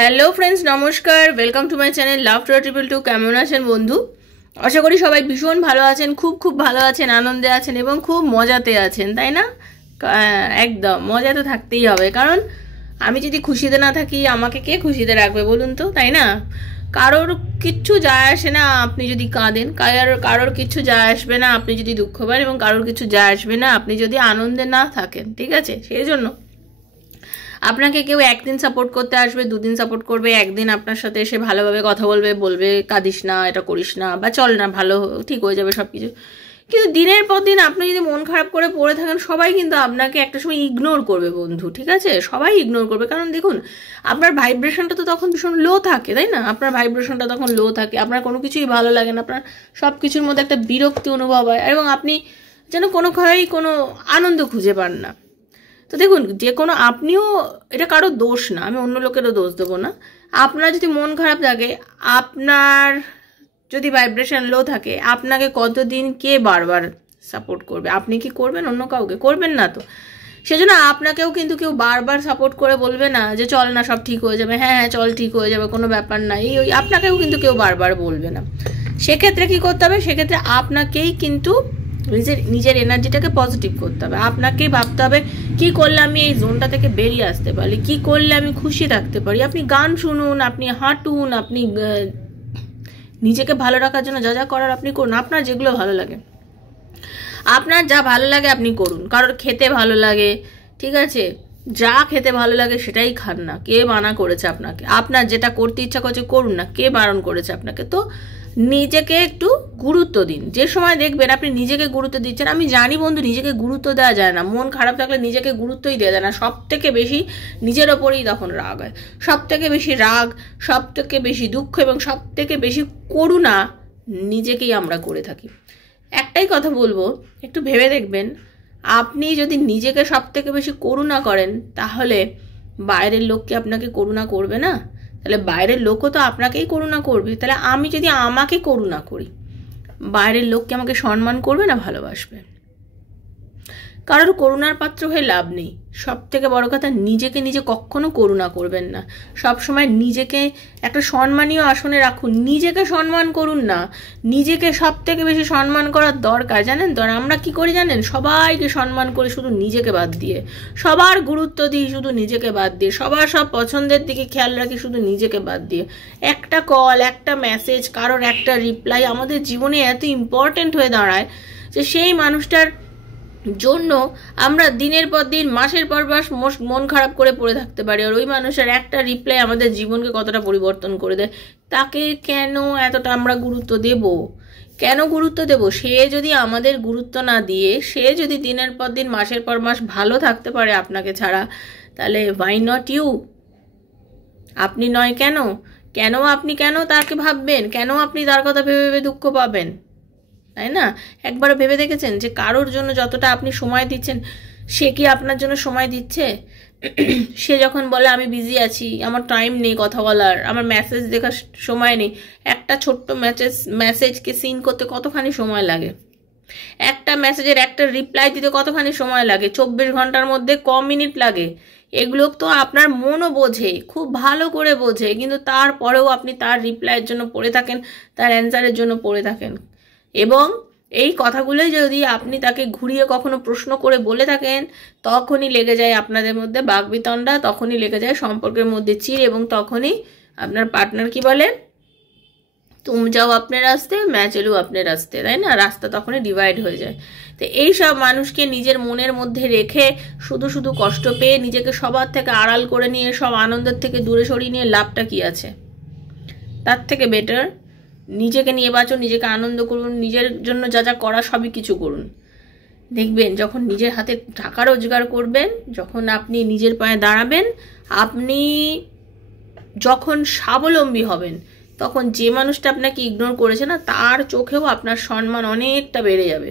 Hello friends, নমস্কার। Welcome to my channel love to triple two. কেমন আছেন বন্ধু? আশা করি সবাই ভীষণ ভালো আছেন, খুব ভালো আছেন, আনন্দে আছেন এবং খুব মজাতে আছেন, তাই না? একদম মজা তো থাকতেই হবে, কারণ আমি যদি খুশিতে না থাকি আমাকে কে খুশিতে রাখবে বলুন তো, তাই না? কারোর কিচ্ছু যায় আসে না আপনি যদি কাঁদেন, কারোর কিচ্ছু যায় আসবে না আপনি যদি দুঃখ পান, এবং কারোর কিছু যায় আসবে না আপনি যদি আনন্দে না থাকেন, ঠিক আছে? সেই জন্য আপনাকে কেউ একদিন সাপোর্ট করতে আসবে, দুদিন সাপোর্ট করবে, একদিন আপনার সাথে এসে ভালোভাবে কথা বলবে কাঁদিস না, এটা করিস না, বা চল না, ভালো ঠিক হয়ে যাবে সব কিছু। কিন্তু দিনের পর দিন আপনি যদি মন খারাপ করে পড়ে থাকেন, সবাই কিন্তু আপনাকে একটা সময় ইগনোর করবে বন্ধু, ঠিক আছে? সবাই ইগনোর করবে, কারণ দেখুন আপনার ভাইব্রেশনটা তো তখন ভীষণ লো থাকে, তাই না? আপনার ভাইব্রেশনটা তখন লো থাকে, আপনার কোনো কিছুই ভালো লাগে না, আপনার সব কিছুর মধ্যে একটা বিরক্তি অনুভব হয়, এবং আপনি যেন কোনো আনন্দ খুঁজে পান না। তো দেখুন, যে কোনো আপনিও, এটা কারো দোষ না, আমি অন্য লোকেরও দোষ দেবো না। আপনার যদি মন খারাপ থাকে, আপনার যদি ভাইব্রেশন লো থাকে, আপনাকে কতদিন কে বারবার সাপোর্ট করবে? আপনি কি করবেন? অন্য কাউকে করবেন না তো। সেজন্য আপনাকেও কিন্তু কেউ বারবার সাপোর্ট করে বলবে না যে চল না, সব ঠিক হয়ে যাবে, হ্যাঁ হ্যাঁ চল, ঠিক হয়ে যাবে, কোনো ব্যাপার না, ওই আপনাকেও কিন্তু কেউ বারবার বলবে না। সেক্ষেত্রে কি করতে হবে? সেক্ষেত্রে আপনাকেই কিন্তু নিজের এনার্জিটাকে পজিটিভ করতে হবে। আপনাকেই ভাবতে হবে কি করলে আমি এই জোনটা থেকে বেরিয়ে আসতে পারি, কি করলে আমি খুশি থাকতে পারি। আপনি গান শুনুন, আপনি হাঁটুন, আপনি নিজেকে ভালো রাখার জন্য যা যা করার আপনি করুন। আপনার যেগুলো ভালো লাগে, আপনার যা ভালো লাগে আপনি করুন। কারোর খেতে ভালো লাগে, ঠিক আছে, যা খেতে ভালো লাগে সেটাই খান না, কে মানা করেছে আপনাকে? আপনার যেটা করতে ইচ্ছা করছে করুন না, কে বারণ করেছে আপনাকে? তো নিজেকে একটু গুরুত্ব দিন। যে সময় দেখবেন আপনি নিজেকে গুরুত্ব দিচ্ছেন, আমি জানি বন্ধু নিজেকে গুরুত্ব দেওয়া যায় না, মন খারাপ থাকলে নিজেকে গুরুত্বই দেওয়া যায় না, সব থেকে বেশি নিজের ওপরেই তখন রাগ হয়। সব থেকে বেশি রাগ, সব থেকে বেশি দুঃখ এবং সব থেকে বেশি করুণা নিজেকেই আমরা করে থাকি। একটাই কথা বলবো, একটু ভেবে দেখবেন, আপনি যদি নিজেকে সব থেকে বেশি করুণা করেন, তাহলে বাইরের লোক কি আপনাকে করুণা করবে না? তাহলে বাইরের লোকও তো আপনাকেই করুণা করবে। তাহলে আমি যদি আমাকে করুণা করি, বাইরের লোক কি আমাকে সম্মান করবে না ভালোবাসবে? কারোর করুণার পাত্র হয়ে লাভ নেই। সব থেকে বড় কথা, নিজেকে নিজে কখনো করুণা করবেন না। সব সময় নিজেকে একটা সম্মানীয় আসনে রাখুন, নিজেকে সম্মান করুন না। নিজেকে সব থেকে বেশি সম্মান করার দরকার, জানেন তো? আর আমরা কি করি জানেন? সবাইকে সম্মান করি শুধু নিজেকে বাদ দিয়ে, সবার গুরুত্ব দিই শুধু নিজেকে বাদ দিয়ে, সবার সব পছন্দের দিকে খেয়াল রাখি শুধু নিজেকে বাদ দিয়ে। একটা কল, একটা মেসেজ, কারোর একটা রিপ্লাই আমাদের জীবনে এত ইম্পর্টেন্ট হয়ে দাঁড়ায় যে সেই মানুষটার জন্য আমরা দিনের পর দিন, মাসের পর মাস মন খারাপ করে পড়ে থাকতে পারি, আর ওই মানুষের একটা রিপ্লাই আমাদের জীবনকে কতটা পরিবর্তন করে দেয়। তাকে কেন এতটা আমরা গুরুত্ব দেব? কেন গুরুত্ব দেব? সে যদি আমাদের গুরুত্ব না দিয়ে, সে যদি দিনের পর দিন, মাসের পর মাস ভালো থাকতে পারে আপনাকে ছাড়া, তাহলে ওয়াই নট ইউ? আপনি নয় কেন? আপনি কেন তাকে ভাববেন? কেন আপনি তার কথা ভেবে ভেবে দুঃখ পাবেন? তাই না? একবার ভেবে দেখেছেন যে কারোর জন্য যতটা আপনি সময় দিচ্ছেন, সে কি আপনার জন্য সময় দিচ্ছে? সে যখন বলে আমি বিজি আছি, আমার টাইম নেই কথা বলার, আমার মেসেজ দেখার সময় নেই, একটা ছোট্ট মেসেজকে সিন করতে কতখানি সময় লাগে? একটা মেসেজের একটা রিপ্লাই দিতে কতখানি সময় লাগে? 24 ঘন্টার মধ্যে ক মিনিট লাগে? এগুলো তো আপনার মনও বোঝে, খুব ভালো করে বোঝে, কিন্তু তারপরেও আপনি তার রিপ্লাইয়ের জন্য পড়ে থাকেন, তার অ্যান্সারের জন্য পড়ে থাকেন। এবং এই কথাগুলোই যদি আপনি তাকে ঘুরিয়ে কখনো প্রশ্ন করে বলে থাকেন, তখনই লেগে যায় আপনাদের মধ্যে বাকবিতণ্ডা, তখনই লেগে যায় সম্পর্কের মধ্যে চির, এবং তখনই আপনার পার্টনার কি বলে, তুম যাও আপনি রাস্তে, ম্যা চলু আপনি রাস্তে, তাই না? রাস্তা তখনই ডিভাইড হয়ে যায়। তো এই সব মানুষকে নিজের মনের মধ্যে রেখে শুধু শুধু কষ্ট পেয়ে নিজেকে সবার থেকে আড়াল করে নিয়ে, সব আনন্দের থেকে দূরে সরিয়ে নিয়ে লাভটা কি আছে? তার থেকে বেটার নিজেকে নিয়ে বাঁচুন, নিজেকে আনন্দ করুন, নিজের জন্য যা যা করা সবই কিছু করুন। দেখবেন যখন নিজের হাতে টাকা রোজগার করবেন, যখন আপনি নিজের পায়ে দাঁড়াবেন, আপনি যখন স্বাবলম্বী হবেন, তখন যে মানুষটা আপনাকে ইগনোর করেছে না, তার চোখেও আপনার সম্মান অনেকটা বেড়ে যাবে।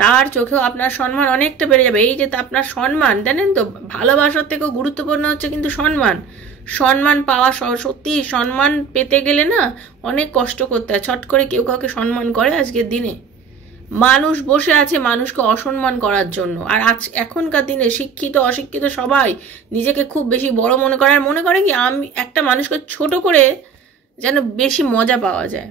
তার চোখেও আপনার সম্মান অনেকটা বেড়ে যাবে। এই যে আপনার সম্মান, জানেন তো, ভালোবাসার থেকেও গুরুত্বপূর্ণ হচ্ছে কিন্তু সম্মান। সম্মান পাওয়া, সত্যি সম্মান পেতে গেলে না অনেক কষ্ট করতে হয়। ছট করে কেউ কাউকে সম্মান করে আজকের দিনে? মানুষ বসে আছে মানুষকে অসম্মান করার জন্য। আর এখনকার দিনে শিক্ষিত অশিক্ষিত সবাই নিজেকে খুব বেশি বড় মনে করে, আর মনে করে কি আমি একটা মানুষকে ছোট করে যেন বেশি মজা পাওয়া যায়।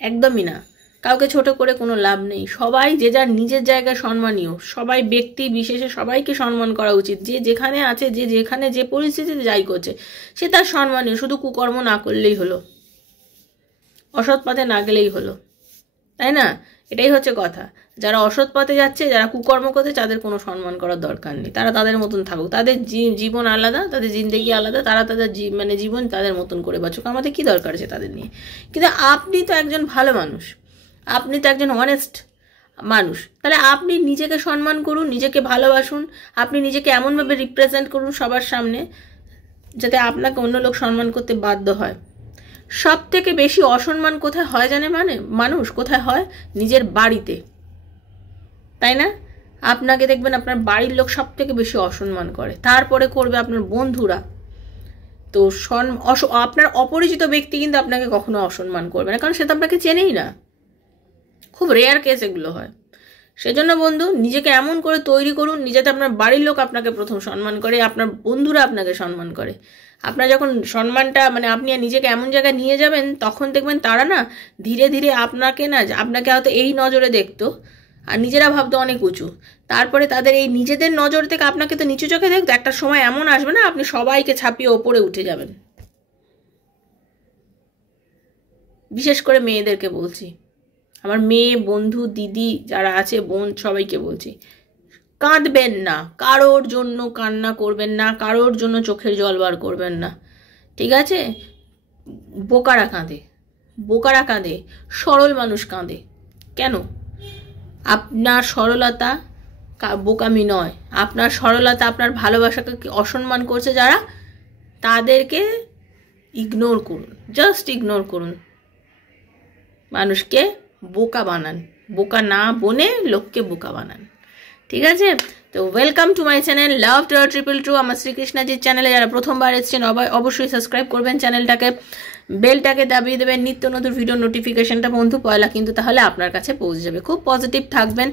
একদমই না, কাউকে ছোট করে কোনো লাভ নেই। সবাই যে যার নিজের জায়গায় সম্মানীয়, সবাই ব্যক্তি বিশেষে সবাইকে সম্মান করা উচিত। যে যেখানে আছে, যে যেখানে যে পরিস্থিতিতে যাই করছে সে তার সম্মানীয়, শুধু কুকর্ম না করলেই হলো, অসৎ পথে না গেলেই হলো, তাই না? এটাই হচ্ছে কথা। যারা অসৎ পথে যাচ্ছে, যারা কুকর্ম করছে, তাদের কোনো সম্মান করার দরকার নেই। তারা তাদের মতন থাকুক, তাদের জীবন আলাদা, তাদের জিন্দেগি আলাদা, তারা তাদের জীবন তাদের মতন করে বাঁচুক, আমাদের কি দরকার আছে তাদের নিয়ে। কিন্তু আপনি তো একজন ভালো মানুষ, আপনি তো একজন অনেস্ট মানুষ, তাহলে আপনি নিজেকে সম্মান করুন, নিজেকে ভালোবাসুন, আপনি নিজেকে এমনভাবে রিপ্রেজেন্ট করুন সবার সামনে যাতে আপনাকে অন্য লোক সম্মান করতে বাধ্য হয়। সব থেকে বেশি অসম্মান কোথায় হয় জানে মানুষ কোথায় হয়? নিজের বাড়িতে, তাই না? আপনাকে দেখবেন আপনার বাড়ির লোক সব থেকে বেশি অসম্মান করে, তারপরে করবে আপনার বন্ধুরা। তো আপনার অপরিচিত ব্যক্তি কিন্তু আপনাকে কখনো অসম্মান করবে না, কারণ সে তো আপনাকে চেনেই না। খুব রেয়ার কেস এগুলো হয়। সেজন্য বন্ধু, নিজেকে এমন করে তৈরি করুন যাতে আপনার বাড়ির লোক আপনাকে প্রথম সম্মান করে, আপনার বন্ধুরা আপনাকে সম্মান করে। আপনার যখন সম্মানটা আপনি নিজেকে এমন জায়গায় নিয়ে যাবেন, তখন দেখবেন তারা না ধীরে ধীরে আপনাকে হয়তো এই নজরে দেখতো, আর নিজেরা ভাবতো অনেক উঁচু, তারপরে তাদের এই নিজেদের নজর থেকে আপনাকে তো নিচু চোখে দেখতো। একটা সময় এমন আসবে না, আপনি সবাইকে ছাপিয়ে ওপরে উঠে যাবেন। বিশেষ করে মেয়েদেরকে বলছি, আমার মেয়ে বন্ধু দিদি যারা আছে, বোন, সবাইকে বলছি, কাঁদবেন না, কারোর জন্য কান্না করবেন না, কারোর জন্য চোখের জল বার করবেন না, ঠিক আছে? বোকারা কাঁদে, সরল মানুষ কাঁদে। কেন? আপনার সরলতা বোকামি নয়, আপনার সরলতা আপনার ভালোবাসাকে অসম্মান করছে যারা, তাদেরকে ইগনোর করুন, জাস্ট ইগনোর করুন। মানুষকে বোকা বানান, বোকা না বনে লোককে বোকা বানান, ঠিক আছে? তো welcome to my channel love two 222, আমার শ্রীকৃষ্ণজির চ্যানেলে যারা প্রথমবার এসেছেন অবশ্যই সাবস্ক্রাইব করবেন চ্যানেলটাকে, বেলটাকে দাবিয়ে দেবেন, নিত্য নতুন ভিডিও নোটিফিকেশনটা বন্ধু পয়লা কিন্তু তাহলে আপনার কাছে পৌঁছে যাবে। খুব পজিটিভ থাকবেন।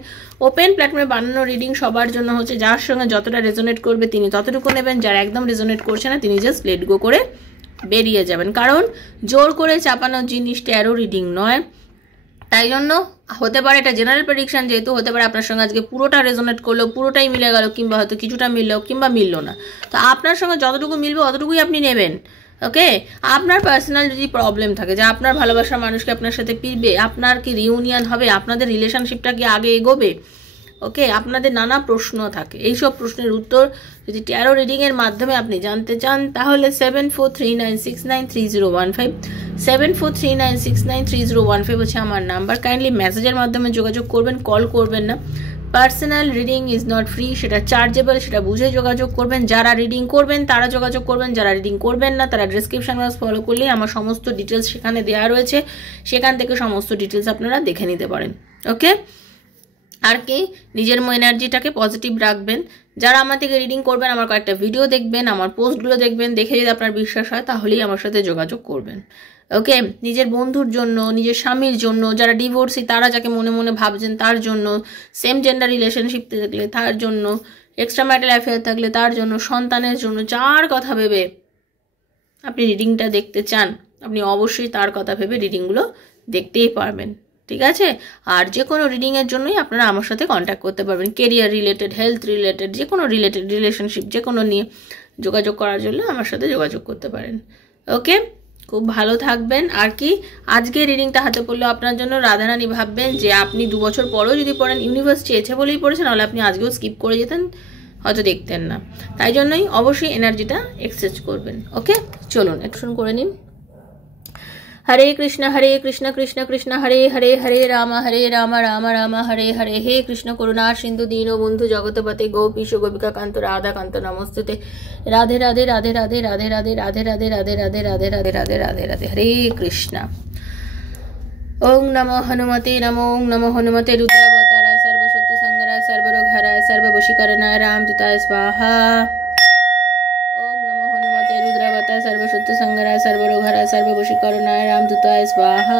ওপেন প্ল্যাটফর্মে বানানো রিডিং সবার জন্য হচ্ছে, যার সঙ্গে যতটা রেজোনেট করবে তিনি ততটুকু নেবেন, যারা একদম রেজোনেট করছে না তিনি জাস্ট লেট গো করে বেরিয়ে যাবেন, কারণ জোর করে চাপানো জিনিস ট্যারো রিডিং নয়। তাই জন্য হতে পারে এটা জেনারেল প্রেডিকশন, যেহেতু হতে পারে আপনার সঙ্গে আজকে পুরোটা রেজোনেট করলো, পুরোটাই মিলে গেল, কিংবা হয়তো কিছুটা মিললো কিংবা মিললো না। তো আপনার সঙ্গে যতটুকু মিলবে অতটুকুই আপনি নেবেন, ওকে? আপনার পার্সোনাল যদি প্রবলেম থাকে যে আপনার ভালোবাসার মানুষকে আপনার সাথে ফিরবে, আপনার কি রিউনিয়ন হবে, আপনাদের রিলেশনশিপটা কি আগে এগোবে, ওকে, আপনাদের নানা প্রশ্ন থাকে, এইসব প্রশ্নের উত্তর যদি ট্যারো রিডিংয়ের মাধ্যমে আপনি জানতে চান তাহলে 7439693015 7439693015 হচ্ছে আমার নাম্বার। কাইন্ডলি মেসেজের মাধ্যমে যোগাযোগ করবেন, কল করবেন না। Personal reading is not free, সেটা চার্জেবল, সেটা বুঝে যোগাযোগ করবেন। যারা রিডিং করবেন তারা যোগাযোগ করবেন, যারা রিডিং করবেন না তারা ডেসক্রিপশন বক্স ফলো করলেই আমার সমস্ত ডিটেলস সেখানে দেওয়া রয়েছে, সেখান থেকে সমস্ত ডিটেলস আপনারা দেখে নিতে পারেন, ওকে? আর কি, নিজের এনার্জিটাকে পজিটিভ রাখবেন। যারা আমার থেকে রিডিং করবেন আমার কয়েকটা ভিডিও দেখবেন, আমার পোস্টগুলো দেখবেন, দেখে যদি আপনার বিশ্বাস হয় তাহলেই আমার সাথে যোগাযোগ করবেন, ওকে? নিজের বন্ধুর জন্য, নিজের স্বামীর জন্য, যারা ডিভোর্সি তারা যাকে মনে মনে ভাবছেন তার জন্য, সেম জেন্ডার রিলেশনশিপ থাকলে তার জন্য, এক্সট্রা ম্যারিটাল অ্যাফেয়ার থাকলে তার জন্য, সন্তানের জন্য, যার কথা ভেবে আপনি রিডিংটা দেখতে চান আপনি অবশ্যই তার কথা ভেবে রিডিংগুলো দেখতেই পারবেন, ঠিক আছে? আর যে কোনো রিডিংয়ের জন্যই আপনারা আমার সাথে কন্ট্যাক্ট করতে পারবেন, কেরিয়ার রিলেটেড, হেলথ রিলেটেড, যে কোনো রিলেটেড, রিলেশনশিপ যে কোনো নিয়ে যোগাযোগ করার জন্য আমার সাথে যোগাযোগ করতে পারেন, ওকে? খুব ভালো থাকবেন। আর কি, আজকে রিডিংটা হাতে পড়লো আপনার জন্য, রাধারানী ভাববেন যে আপনি 2 বছর পরেও যদি পড়েন, ইউনিভার্স চেয়েছে বলেই পড়েছেন, নাহলে আপনি আজকেও স্কিপ করে যেতেন, হয়তো দেখতেন না। তাই জন্যই অবশ্যই এনার্জিটা এক্সচেঞ্জ করবেন, ওকে? চলুন অ্যাকশন করে নিন। हरे कृष्ण कृष्ण कृष्ण हरे हरे, हरे राम राम राम हरे हरे। हे कृष्ण करुणा सिंधु दीन बंधु जगतपते गोपीश गोपिका कांत राधा कांत नमस्ते। राधे राधे राधे राधे राधे राधे राधे राधे राधे राधे राधे राधे राधे राधे राधे। हरे कृष्ण। ओं नमो हनुमते रुद्रावताराय सर्वशक्ति संगराय सर्वरोगहराय सर्ववशीकरणाय रामदूताय स्वाहा। सर्वशक्ति संगराय सर्वरोगहराय सर्ववशीकरणाय रामदूताय स्वाहा।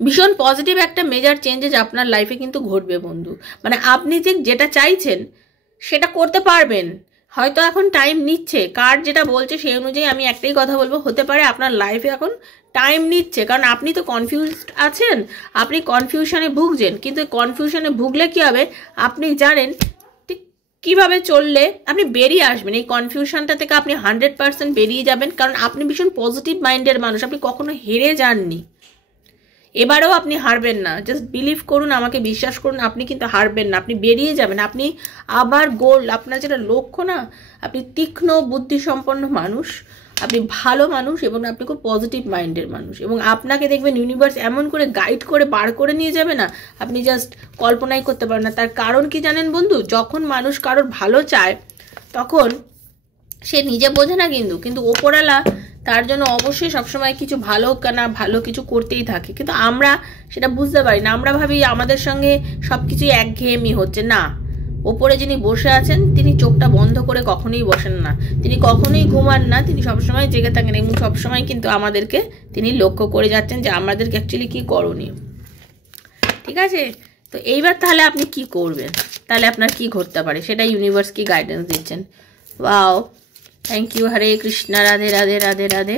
ভীষণ পজিটিভ একটা মেজর চেঞ্জেস আপনার লাইফে কিন্তু ঘটবে বন্ধু। মানে আপনি যেটা চাইছেন সেটা করতে পারবেন। হয়তো এখন টাইম নিচ্ছে, কার্ড যেটা বলছে সেই অনুযায়ী আমি একটাই কথা বলবো, হতে পারে আপনার লাইফে এখন টাইম নিচ্ছে, কারণ আপনি তো কনফিউজড আছেন, আপনি কনফিউশনে ভুগছেন। কিন্তু কনফিউশনে ভুগলে কি হবে, আপনি জানেন ঠিক কীভাবে চললে আপনি বেরিয়ে আসবেন এই কনফিউশনটা থেকে। আপনি 100% বেরিয়ে যাবেন, কারণ আপনি ভীষণ পজিটিভ মাইন্ডের মানুষ, আপনি কখনো হেরে যাননি, এবারেও আপনি হারবেন না। জাস্ট বিলিভ করুন, আমাকে বিশ্বাস করুন, আপনি কিন্তু হারবেন না, আপনি বেরিয়ে যাবেন। আপনি আবার গোল, আপনার যেটা লক্ষ্য না, আপনি তীক্ষ্ণ বুদ্ধিসম্পন্ন মানুষ, আপনি ভালো মানুষ এবং আপনি খুব পজিটিভ মাইন্ডের মানুষ, এবং আপনাকে দেখবেন ইউনিভার্স এমন করে গাইড করে বার করে নিয়ে যাবে না, আপনি জাস্ট কল্পনাই করতে পারেন না। তার কারণ কি জানেন বন্ধু, যখন মানুষ কারোর ভালো চায় তখন সে নিজে বোঝে না, কিন্তু ওপরওয়ালা তার জন্য অবশ্যই সবসময় কিছু ভালো না ভালো কিছু করতেই থাকে, কিন্তু আমরা সেটা বুঝতে পারি না। আমরা ভাবি আমাদের সঙ্গে সব কিছুই একঘেয়েমি হচ্ছে। না, ওপরে যিনি বসে আছেন তিনি চোখটা বন্ধ করে কখনোই বসেন না, তিনি কখনোই ঘুমান না, তিনি সবসময় জেগে থাকেন এবং সবসময় কিন্তু আমাদেরকে তিনি লক্ষ্য করে যাচ্ছেন যে আমাদেরকে অ্যাকচুয়ালি কী করণীয়। ঠিক আছে, তো এইবার তাহলে আপনি কি করবেন, তাহলে আপনার কি ঘটতে পারে সেটা ইউনিভার্স কি গাইডেন্স দিচ্ছেন। ওয়াও, থ্যাংক ইউ, হরে কৃষ্ণ, রাধে রাধে রাধে রাধে।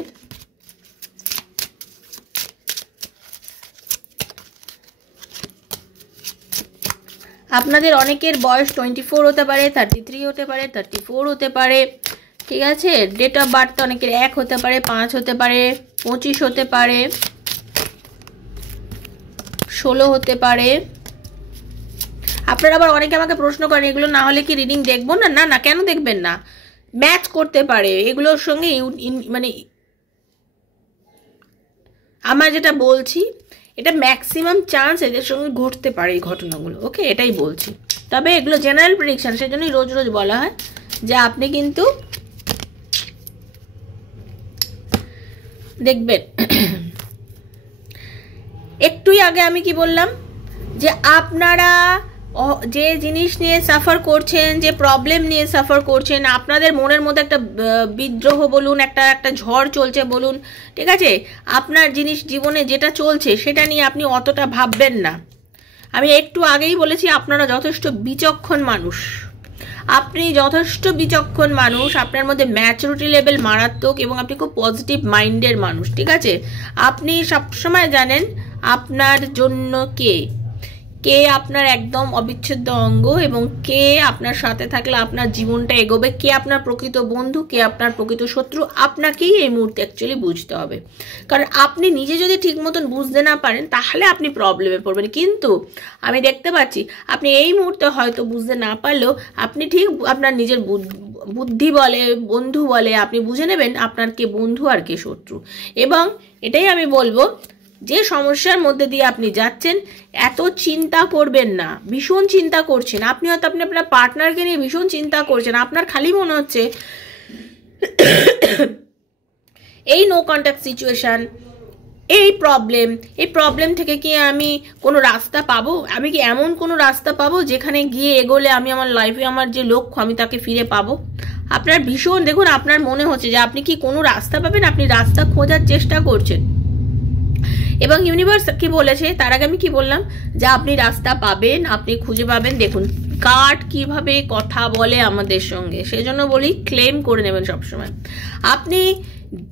আপনাদের অনেকের বয়স 24 হতে পারে, 33 হতে পারে, 34 হতে পারে। ঠিক আছে, ডেট অফ বার্থ অনেকের 1 হতে পারে, 5 হতে পারে, 25 হতে পারে, 16 হতে পারে। আপনারা আবার অনেকে আমাকে প্রশ্ন করেন এগুলো না হলে কি রিডিং দেখবো না? না না, কেন দেখবেন না, ম্যাচ করতে পারে এগুলোর সঙ্গে। মানে আমার যেটা বলছি এটা ম্যাক্সিমাম চান্স এদের সঙ্গে ঘটতে পারে এই ঘটনাগুলো। ওকে, এটাই বলছি। তবে এগুলো জেনারেল প্রেডিকশন, সেজন্যই রোজ রোজ বলা হয় যে আপনি কিন্তু দেখবেন। একটুই আগে আমি কি বললাম, যে আপনারা যে জিনিস নিয়ে সাফার করছেন, যে প্রবলেম নিয়ে সাফার করছেন, আপনাদের মনের মধ্যে একটা বিদ্রোহ বলুন, একটা ঝড় চলছে বলুন, ঠিক আছে, আপনার জিনিস জীবনে যেটা চলছে সেটা নিয়ে আপনি অতটা ভাববেন না। আমি একটু আগেই বলেছি আপনারা যথেষ্ট বিচক্ষণ মানুষ, আপনি যথেষ্ট বিচক্ষণ মানুষ, আপনার মধ্যে ম্যাচুরিটি লেভেল মারাত্মক এবং আপনি খুব পজিটিভ মাইন্ডের মানুষ। ঠিক আছে, আপনি সবসময় জানেন আপনার জন্য কে আপনার একদম অবিচ্ছেদ্য অঙ্গ, এবং কে আপনার সাথে থাকলে আপনার জীবনটা এগোবে, কে আপনার প্রকৃত বন্ধু, কে আপনার প্রকৃত শত্রু, আপনাকেই এই মুহূর্তে অ্যাকচুয়ালি বুঝতে হবে। কারণ আপনি নিজে যদি ঠিক মতন বুঝতে না পারেন তাহলে আপনি প্রবলেমে পড়বেন। কিন্তু আমি দেখতে পাচ্ছি আপনি এই মুহূর্তে হয়তো বুঝতে না পারলেও আপনি ঠিক আপনার নিজের বুদ্ধি বলে, বন্ধু বলে আপনি বুঝে নেবেন আপনার কে বন্ধু আর কে শত্রু। এবং এটাই আমি বলবো, যে সমস্যার মধ্যে দিয়ে আপনি যাচ্ছেন এত চিন্তা করবেন না। ভীষণ চিন্তা করছেন আপনি, হয়তো আপনি আপনার পার্টনারকে নিয়ে ভীষণ চিন্তা করছেন, আপনার খালি মনে হচ্ছে এই নো কন্ট্যাক্ট সিচুয়েশন, এই প্রবলেম থেকে কি আমি কোনো রাস্তা পাবো? আমি কি এমন কোনো রাস্তা পাবো যেখানে গিয়ে এগোলে আমি আমার লাইফে আমার যে লক্ষ্য আমি তাকে ফিরে পাবো? আপনার ভীষণ, দেখুন আপনার মনে হচ্ছে যে আপনি কি কোনো রাস্তা পাবেন, আপনি রাস্তা খোঁজার চেষ্টা করছেন। এবং ইউনিভার্স কি বলেছে তার আগে আমি কি বললাম, যে আপনি রাস্তা পাবেন, আপনি খুঁজে পাবেন। দেখুন কার্ড কিভাবে কথা বলে আমাদের সঙ্গে, সেজন্য বলি ক্লেম করে নেবেন সবসময়। আপনি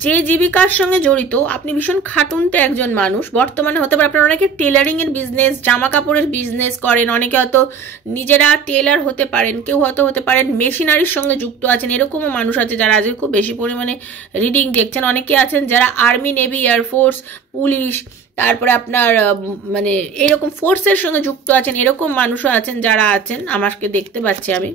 যে জীবিকার সঙ্গে জড়িত, আপনি ভীষণ খাটুনতে একজন মানুষ বর্তমানে হতে পারে। আপনার অনেকে টেলারিংয়ের বিজনেস, জামা কাপড়ের বিজনেস করেন, অনেকে হয়তো নিজেরা টেলার হতে পারেন, কেউ হয়তো হতে পারেন মেশিনারির সঙ্গে যুক্ত আছেন। এরকমও মানুষ আছে যারা আজকে খুব বেশি পরিমাণে রিডিং দেখছেন। অনেকে আছেন যারা আর্মি, নেভি, এয়ারফোর্স, পুলিশ, তারপরে আপনার মানে এরকম ফোর্সের সঙ্গে যুক্ত আছেন। এরকম মানুষও আছেন যারা আছেন, আমাকে দেখতে পাচ্ছি আমি।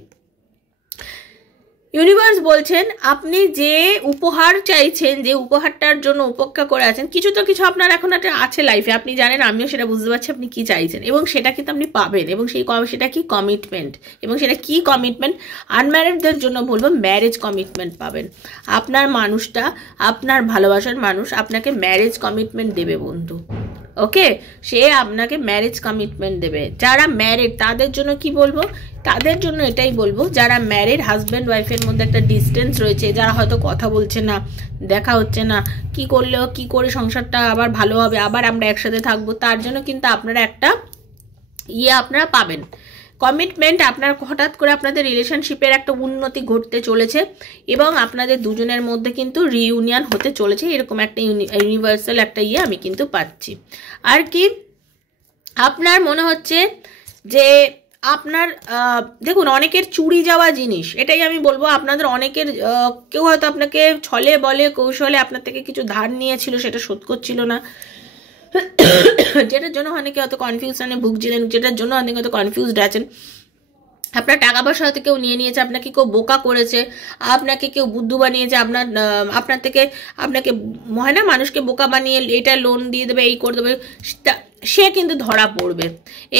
ইউনিভার্স বলছেন আপনি যে উপহার চাইছেন, যে উপহারটার জন্য উপেক্ষা করে আছেন, কিছু তো কিছু আপনার এখন একটা আছে লাইফে, আপনি জানেন, আমিও সেটা বুঝতে পারছি আপনি কি চাইছেন, এবং সেটা কিন্তু আপনি পাবেন। এবং সেটা কি কমিটমেন্ট, এবং সেটা কি কমিটমেন্ট, আনম্যারিডদের জন্য বলবো ম্যারেজ কমিটমেন্ট পাবেন। আপনার মানুষটা, আপনার ভালোবাসার মানুষ আপনাকে ম্যারেজ কমিটমেন্ট দেবে বন্ধু। ওকে, সে আপনাকে ম্যারেজ কমিটমেন্ট দেবে। যারা ম্যারিড তাদের জন্য কি বলবো, তাদের জন্য এটাই বলবো, যারা ম্যারিড হাজব্যান্ড ওয়াইফের মধ্যে একটা ডিস্টেন্স রয়েছে, যারা হয়তো কথা বলছে না, দেখা হচ্ছে না, কি করলেও কি করে সংসারটা আবার ভালো হবে, আবার আমরা একসাথে থাকবো, তার জন্য কিন্তু আপনারা একটা আপনারা পাবেন কমিটমেন্ট। আপনার হঠাৎ করে আপনাদের রিলেশনশিপের একটা উন্নতি ঘটতে চলেছে এবং আপনাদের দুজনের মধ্যে কিন্তু রিইউনিয়ন হতে চলেছে, এরকম একটা ইউনিভার্সাল একটা আমি কিন্তু পাচ্ছি। আর কি আপনার মনে হচ্ছে যে আপনার দেখুন অনেকের চুরি যাওয়া জিনিস, এটাই আমি বলবো। আপনাদের অনেকের কেউ হয়তো আপনাকে ছলে বলে কৌশলে আপনার থেকে কিছু ধার নিয়েছিল, সেটা শোধ করছিল না, যেটার জন্য অনেকে হয়তো কনফিউশনে ভুগছিলেন, যেটার জন্য অনেকে হয়তো কনফিউজড আছেন। আপনার টাকা পয়সা হয়তো কেউ নিয়ে নিয়েছে, আপনাকে কেউ বোকা করেছে, আপনাকে কেউ বুদ্ধু বানিয়েছে, আপনার থেকে আপনাকে হয় না মানুষকে বোকা বানিয়ে এটা লোন দিয়ে দেবে, এই করে দেবে, সে কিন্তু ধরা পড়বে।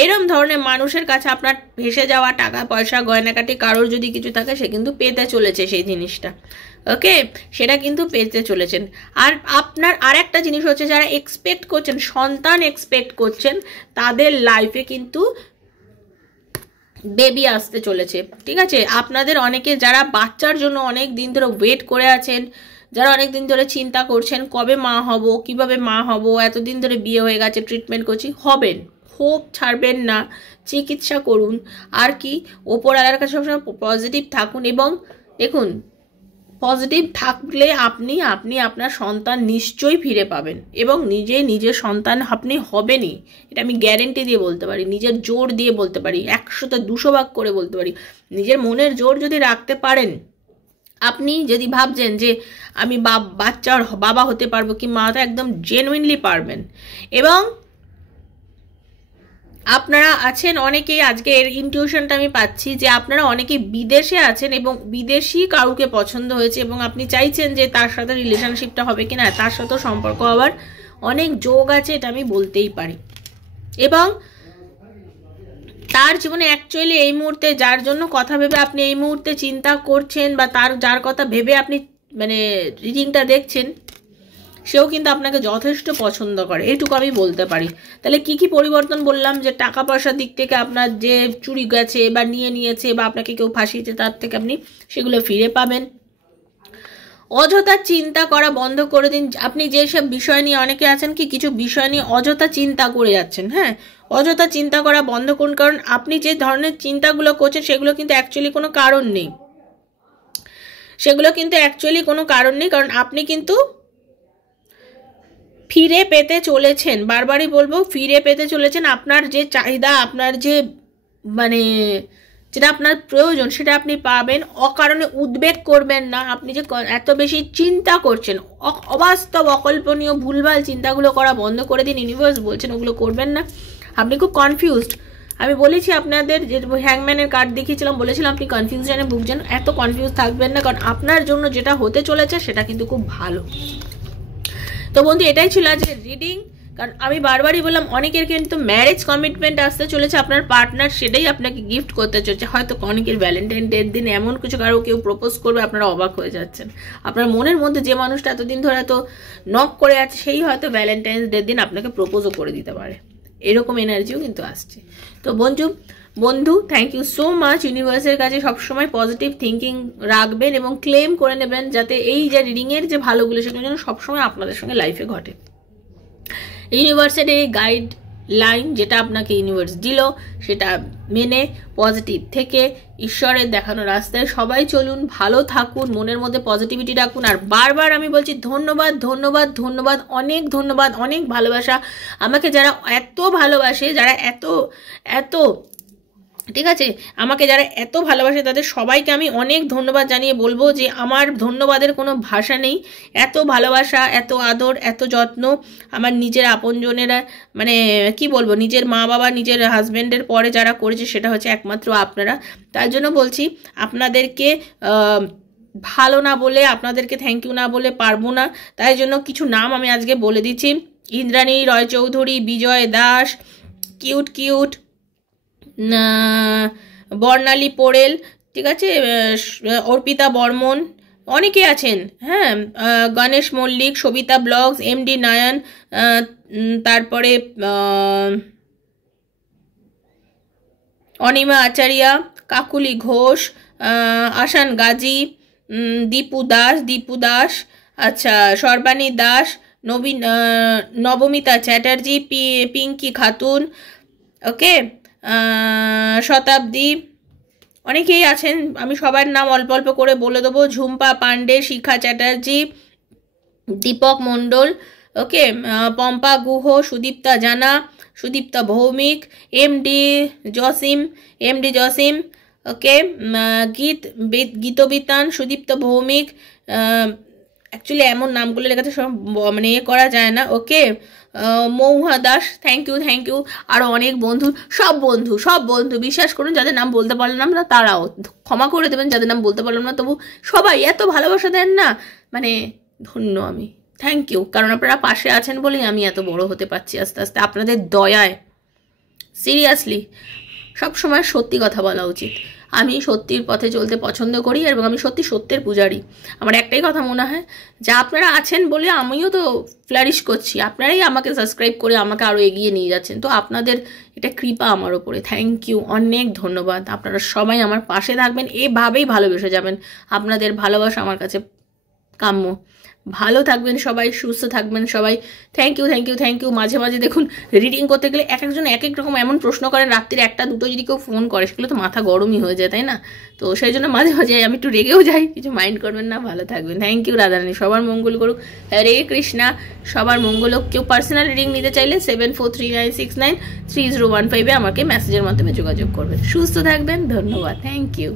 এরকম ধরনের মানুষের কাছে আপনার ভেসে যাওয়া টাকা পয়সা গয়নাকাটি কারোর যদি কিছু থাকে, সে কিন্তু পেতে চলেছে সেই জিনিসটা, ওকে, সেটা কিন্তু পেতে চলেছেন। আর আপনার আর একটা জিনিস হচ্ছে, যারা এক্সপেক্ট করছেন, সন্তান এক্সপেক্ট করছেন, তাদের লাইফে কিন্তু বেবি আসতে চলেছে, ঠিক আছে। আপনাদের অনেকে যারা বাচ্চার জন্য অনেক দিন ধরে ওয়েট করে আছেন, যারা অনেক দিন ধরে চিন্তা করছেন কবে মা হব, কিভাবে মা হব, এতদিন ধরে বিয়ে হয়ে গেছে, ট্রিটমেন্ট করছি, হবেন, হোপ ছাড়বেন না, চিকিৎসা করুন। আর কি ওপরওয়ালার কাছে সবসময় পজিটিভ থাকুন এবং দেখুন পজিটিভ থাকলে আপনি আপনার সন্তান নিশ্চয়ই ফিরে পাবেন এবং নিজের সন্তান আপনি হবেনই, এটা আমি গ্যারেন্টি দিয়ে বলতে পারি, নিজের জোর দিয়ে বলতে পারি, 100তে 200 ভাগ করে বলতে পারি। নিজের মনের জোর যদি রাখতে পারেন, আপনি যদি ভাবছেন যে আমি বাচ্চার বাবা হতে পারবো কি মা, তো একদম জেনুইনলি পারবেন। এবং আপনারা আছেন অনেকেই, আজকে এর ইনটিউশনটা আমি পাচ্ছি যে আপনারা অনেকেই বিদেশে আছেন এবং বিদেশি কাউকে পছন্দ হয়েছে এবং আপনি চাইছেন যে তার সাথে রিলেশনশিপটা হবে কিনা, তার সাথেও সম্পর্ক হওয়ার অনেক যোগ আছে, এটা আমি বলতেই পারি। এবং তার জীবনে অ্যাকচুয়ালি এই মুহূর্তে যার জন্য কথা ভেবে আপনি এই মুহূর্তে চিন্তা করছেন বা যার কথা ভেবে আপনি মানে রিডিংটা দেখছেন, সেও কিন্তু আপনাকে যথেষ্ট পছন্দ করে, এইটুকু আমি বলতে পারি। তাহলে কি কি পরিবর্তন বললাম, যে টাকা পয়সার দিক থেকে আপনার যে চুরি গেছে বা নিয়েছে বা আপনাকে কেউ ফাঁসিয়েছে, তার থেকে আপনি সেগুলো ফিরে পাবেন। অযথা চিন্তা করা বন্ধ করে দিন। আপনি যেসব বিষয় নিয়ে, অনেকে আছেন কি কিছু বিষয় নিয়ে অযথা চিন্তা করে যাচ্ছেন, হ্যাঁ, অযথা চিন্তা করা বন্ধ করুন, কারণ আপনি যে ধরনের চিন্তাগুলো করছেন সেগুলো কিন্তু অ্যাকচুয়ালি কোনো কারণ নেই, কারণ আপনি কিন্তু ফিরে পেতে চলেছেন, বারবারই বলবো ফিরে পেতে চলেছেন। আপনার যে চাহিদা, আপনার যে মানে যেটা আপনার প্রয়োজন, সেটা আপনি পাবেন। অকারণে উদ্বেগ করবেন না। আপনি যে এত বেশি চিন্তা করছেন, অবাস্তব অকল্পনীয় ভুলভাল চিন্তাগুলো করা বন্ধ করে দিন, ইউনিভার্স বলছেন ওগুলো করবেন না। আপনি খুব কনফিউজড, আমি বলেছি আপনাদের যে হ্যাংম্যানের কার্ড দেখিয়েছিলাম, বলেছিলাম আপনি কনফিউশনে ভুগছেন, এত কনফিউজ থাকবেন না, কারণ আপনার জন্য যেটা হতে চলেছে সেটা কিন্তু খুব ভালো। তো বন্ধু, এটাই ছিল আজকের রিডিং। কারণ আমি বারবারই বললাম, অনেকের কিন্তু ম্যারেজ কমিটমেন্ট আসতে চলেছে, আপনার পার্টনার সেটাই আপনাকে গিফট করতে চলেছে। হয়তো অনেকের ভ্যালেন্টাইন ডের দিন এমন কিছু কারো কেউ প্রপোজ করবে, আপনারা অবাক হয়ে যাচ্ছেন। আপনার মনের মধ্যে যে মানুষটা এতদিন ধরে এত নক করে আছে, সেই হয়তো ভ্যালেন্টাইন্স ডের দিন আপনাকে প্রপোজও করে দিতে পারে, এরকম এনার্জিও কিন্তু আসছে। তো বন্ধু থ্যাংক ইউ সো মাচ। ইউনিভার্সের কাছে সবসময় পজিটিভ থিঙ্কিং রাখবেন এবং ক্লেম করে নেবেন, যাতে এই যে রিডিংয়ের যে ভালোগুলো সেগুলো যেন সবসময় আপনাদের সঙ্গে লাইফে ঘটে। ইউনিভার্সের এই গাইড লাইন যেটা আপনাকে ইউনিভার্স দিল, সেটা মেনে পজিটিভ থেকে ঈশ্বরের দেখানো রাস্তায় সবাই চলুন, ভালো থাকুন, মনের মধ্যে পজিটিভিটি রাখুন। আর বারবার আমি বলছি ধন্যবাদ, ধন্যবাদ, ধন্যবাদ, অনেক ধন্যবাদ, অনেক ভালোবাসা। আমাকে যারা এত ভালোবাসে, যারা এত ঠিক আছে, আমাকে যারা এত ভালোবাসে, তাদের সবাইকে আমি অনেক ধন্যবাদ জানিয়ে বলবো যে আমার ধন্যবাদের কোনো ভাষা নেই। এত ভালোবাসা, এত আদর, এত যত্ন আমার নিজের আপনজনেরা, মানে কি বলবো, নিজের মা বাবা, নিজের হাজব্যান্ডের পরে যারা করেছে, সেটা হচ্ছে একমাত্র আপনারা। তাই জন্য বলছি, আপনাদেরকে ভালো না বলে, আপনাদেরকে থ্যাংক ইউ না বলে পারবো না। তাই জন্য কিছু নাম আমি আজকে বলে দিচ্ছি: ইন্দ্রাণী রয়চৌধুরী, বিজয় দাস, কিউট, বর্ণালী পোড়েল, ঠিক আছে, অর্পিতা বর্মন, অনেকে আছেন, হ্যাঁ, গণেশ মল্লিক, সবিতা ব্লগস, এমডি নায়ন, তারপরে অনিমা আচারিয়া, কাকুলি ঘোষ, আসান গাজী, দীপু দাস, আচ্ছা সর্বাণী দাস, নবমিতা চ্যাটার্জি, পিঙ্কি খাতুন, ওকে, শতাব্দী, অনেকেই আছেন, আমি সবার নাম অল্প অল্প করে বলে দেবো। ঝুম্পা পান্ডে, শিখা চ্যাটার্জি, দীপক মণ্ডল, ওকে, পম্পা গুহ, সুদীপ্তা জানা, সুদীপ্তা ভৌমিক, এমডি জসিম, ওকে, গীতবিতান, সুদীপ্তা ভৌমিক, অ্যাকচুয়ালি এমন নামগুলো লেখাতে সব মানে করা যায় না, ওকে, মৌহা দাস, থ্যাংক ইউ। আরও অনেক বন্ধু, সব বন্ধু বিশ্বাস করুন, যাদের নাম বলতে পারলাম না তারাও ক্ষমা করে দেবেন, যাদের নাম বলতে পারলাম না তবু সবাই এত ভালোবাসা দেন না, মানে ধন্য আমি, থ্যাংক ইউ। কারণ আপনারা পাশে আছেন বলেই আমি এত বড় হতে পারছি আস্তে আস্তে, আপনাদের দয়ায়। সিরিয়াসলি সবসময় সত্যি কথা বলা উচিত। আমি সত্যির পথে চলতে পছন্দ করি এবং আমি সত্যের পূজারি। আমার একটাই কথা মনে হয় যে আপনারা আছেন বলে আমিও তো ফ্লারিশ করছি, আপনারাই আমাকে সাবস্ক্রাইব করে আমাকে আরও এগিয়ে নিয়ে যাচ্ছেন, তো আপনাদের এটা কৃপা আমার ওপরে, থ্যাংক ইউ, অনেক ধন্যবাদ। আপনারা সবাই আমার পাশে থাকবেন, এভাবেই ভালোবেসে যাবেন, আপনাদের ভালোবাসা আমার কাছে কাম্য। ভালো থাকবেন সবাই, সুস্থ থাকবেন সবাই, থ্যাংক ইউ। মাঝে মাঝে দেখুন রিডিং করতে গেলে একজন এক এক রকম এমন প্রশ্ন করেন, রাত্রির 1টা 2টো যদি কেউ ফোন করে সেগুলো তো মাথা গরমই হয়ে যায়, তাই না? তো সেই জন্য মাঝে মাঝে আমি একটু রেগেও যাই, কিছু মাইন্ড করবেন না, ভালো থাকবেন, থ্যাংক ইউ রাধারানী, সবার মঙ্গল করুক, হরে কৃষ্ণা, সবার মঙ্গল হোক। কেউ পার্সোনাল রিডিং নিতে চাইলে 7439693015 আমাকে মেসেজের মাধ্যমে যোগাযোগ করবেন। সুস্থ থাকবেন, ধন্যবাদ, থ্যাংক ইউ।